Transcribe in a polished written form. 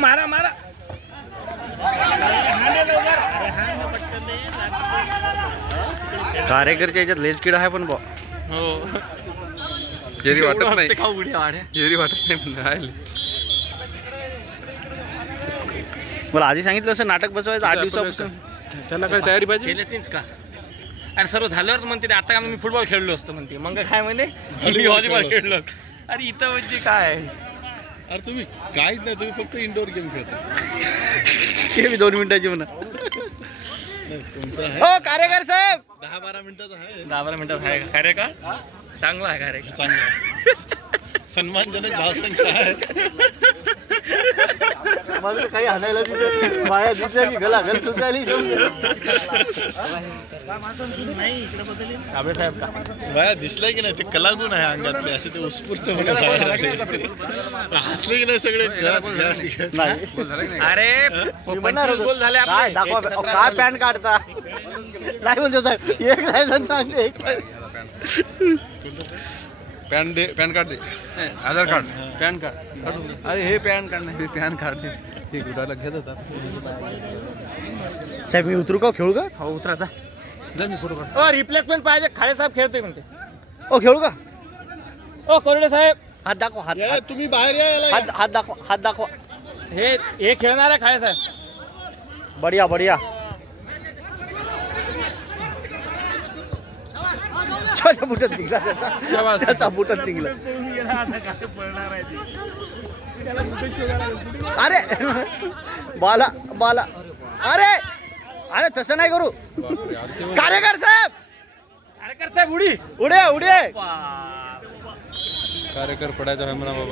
मारा मारा कार्यकर्त्याच्या याच्यात लेज किडा आहे पण बा जेरी वाटत नाही जेरी वाटत नाही मला आधी सांगितलं असं नाटक बसवायचं 8 दिवसापासून त्याला काय तयारी पाहिजे केलं तेच का अरे सर्व झाल्यावर म्हणते आता मी फुटबॉल खेळलो असतो म्हणते मग काय म्हणे व्हॉलीबॉल खेळलो अरे इथं म्हणजे काय अरे तुम्ही काहीच नाही तुम्ही फक्त इंडोर गेम खेळता हे मी 2 मिनिटाची म्हणा तुमचं आहे हो कार्यकर साहेब 10-12 मिनिटाचं आहे 10-12 मिनिटात आहे का कार्य का चांगला आहे कार्य चांगलं सन्मानजनक भावसंख्या आहे मला काही हाणायला तिथे माया दिसल्या की गला गल सुचायली साबळे साहेब का बाया दिसलंय की नाही ते कलागुण आहे अंगातले असे ते उत्स्फूर्तपणे बाहेर आले. हसले की नाही सगळे अरे 25 गोल झाले काय आपले दाखवा काय पॅन काढता नाही म्हणतो साहेब एक लायसन सांगते एक पॅन कार्ड दे आधार कार्ड पॅन कार्ड अरे हे पॅन कार्ड नाही पॅन कार्ड दे हे गुडाला घेत होता साहेब मी उतरू का खेळू का हो उतरा जा मी फोटो काढ रिप्लेसमेंट पाहिजे खाडे साहेब खेळतोय म्हणते ओ खेळू का ओ कोरडे साहेब हात दाखवा हात या, तुम्ही बाहेर या याला. हात दाखवा हात दाखवा हे खेळणार आहे खाडे साहेब बढिया बढिया त्याचा बुटात निघला त्याचा बुटात निघला अरे बाला बाला अरे अरे तसं नाही करू कार्यकर साहेब उडी उडे उडे कार्यकर पडायचा आहे म्हणा बाबा